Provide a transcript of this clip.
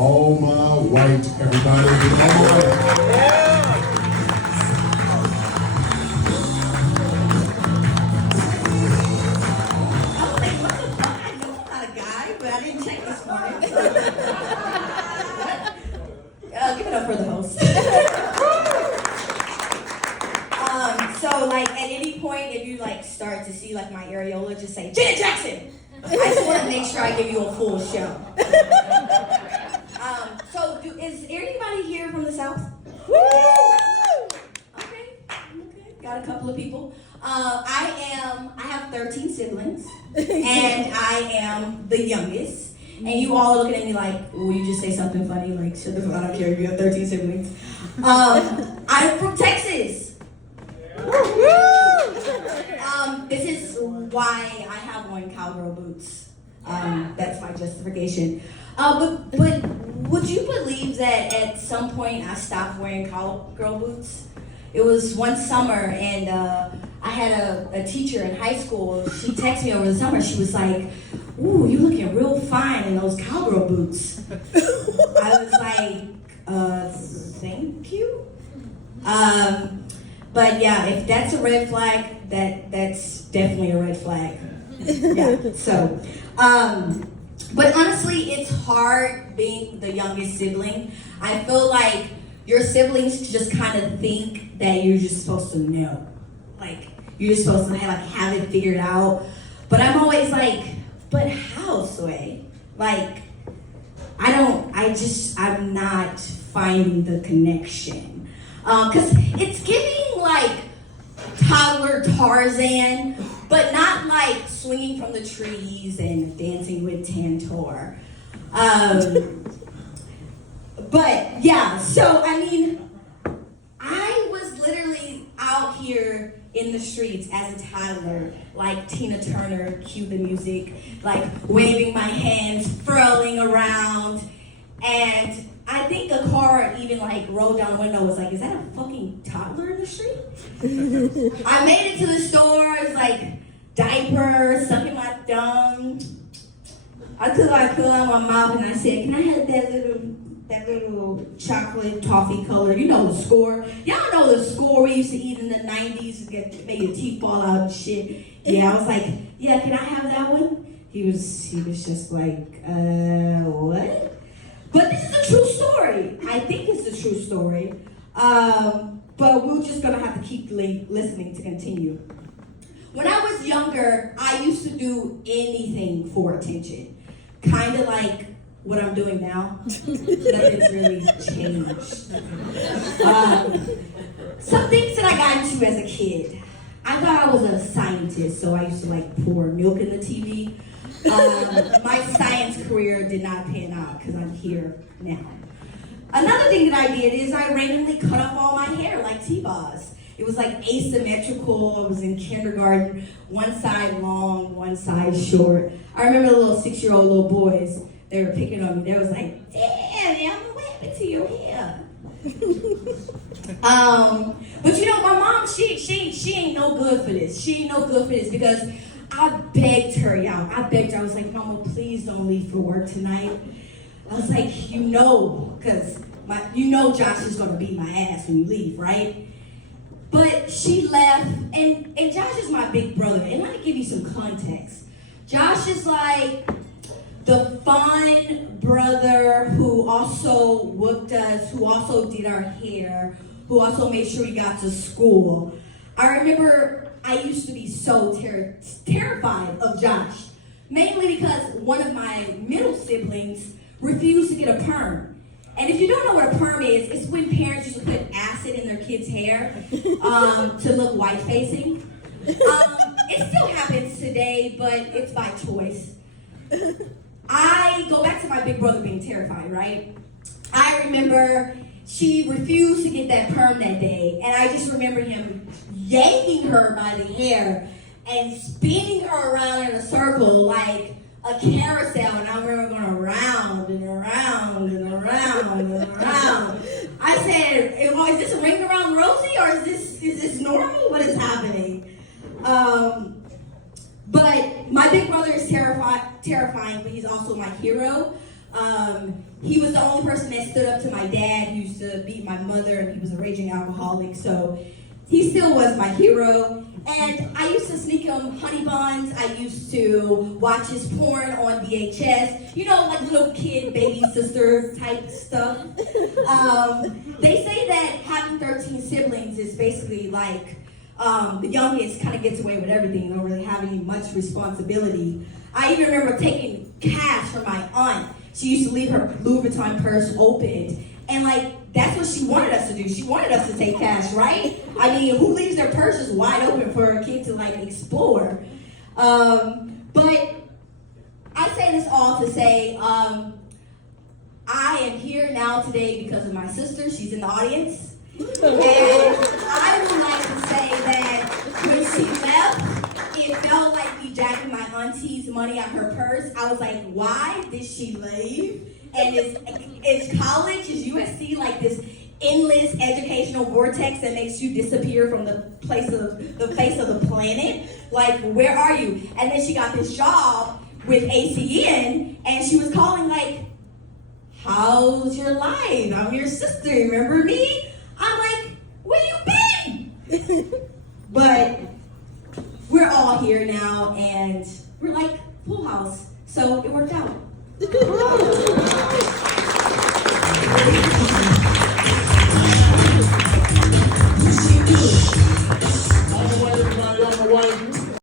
All my white, everybody. All my white. I was like, what the fuck? I know I'm not a guy, but I didn't check this morning. Give it up for the host. So like at any point, if you like start to see like my areola, just say Janet Jackson. I just want to make sure I give you a full show. Is anybody here from the South? Okay, got a couple of people. I have 13 siblings, and I am the youngest. And you all are looking at me like, will you just say something funny? Like, shut the fuck, I don't care if you have 13 siblings. I'm from Texas. This is why I have on cowgirl boots. That's my justification. But would you believe that at some point I stopped wearing cowgirl boots? It was one summer, and I had a teacher in high school. She texted me over the summer. She was like, "Ooh, you looking real fine in those cowgirl boots." I was like, thank you. But yeah, if that's a red flag, that's definitely a red flag. Yeah. So, but honestly, it's hard being the youngest sibling. I feel like your siblings just kind of think that you're just supposed to know. Like, you're just supposed to have it figured out. But I'm always like, but how, Sway? Like, I'm not finding the connection. Because it's giving like toddler Tarzan, but not like swinging from the trees and dancing with Tantor. But yeah, so I mean, I was literally out here in the streets as a toddler, like Tina Turner, cue the music, like waving my hands, furling around, and I think a car even like rolled down the window, was like, is that a fucking toddler in the street? I made it to the stores, like diaper, sucking my thumb. I took my foot out of my mouth and I said, can I have that little chocolate toffee color? You know the score. Y'all know the score we used to eat in the 90s to make your teeth fall out and shit. Yeah, I was like, yeah, can I have that one? He was just like, what? But this is a true story. I think it's a true story. But we're just gonna have to keep listening to continue. When I was younger, I used to do anything for attention. Kind of like what I'm doing now. Nothing's really changed. Some things that I got into as a kid. I thought I was a scientist, so I used to like pour milk in the TV. My science career did not pan out because I'm here now. Another thing that I did is I randomly cut off all my hair like T-Boz. It was like asymmetrical. I was in kindergarten, one side long, one side short. I remember the little 6-year-old little boys, they were picking on me. They was like, damn, what happened to your hair? But you know, my mom, she ain't no good for this. She ain't no good for this because I begged her, y'all. I was like, Mama, please don't leave for work tonight. I was like, because Josh is gonna beat my ass when you leave, right? But she left, and Josh is my big brother, and let me give you some context. Josh is like the fun brother who also whooped us, who also did our hair, who also made sure we got to school. I remember I used to be so terrified of Josh, mainly because one of my middle siblings refused to get a perm. And if you don't know what a perm is, it's when parents used to put acid in their kids' hair to look white-facing. It still happens today, but it's by choice. I go back to my big brother being terrified, right? I remember she refused to get that perm that day, and I just remember him yanking her by the hair and spinning her around in a circle like a carousel, and I remember going around and around and around and around. I said, is this a ring around Rosie, or is this normal? What is happening? But my big brother is terrifying, but he's also my hero. he was the only person that stood up to my dad, who used to beat my mother, and he was a raging alcoholic, so he still was my hero. And I used to sneak him honey buns. I used to watch his porn on VHS. You know, like little kid, baby sister type stuff. They say that having 13 siblings is basically like the youngest kind of gets away with everything. They don't really have any much responsibility. I even remember taking cash from my aunt. She used to leave her Louis Vuitton purse opened. And like, that's what she wanted us to do. She wanted us to take cash, right? I mean, who leaves their purses wide open for a kid to like explore? But I say this all to say, I am here now today because of my sister. She's in the audience. And I would like to say that when she left, it felt like me jacking my auntie's money out her purse. I was like, why did she leave? And is college, is USC like this endless educational vortex that makes you disappear from the face of the planet? Like, where are you? And then she got this job with ACN, and she was calling like, how's your life? I'm your sister, remember me?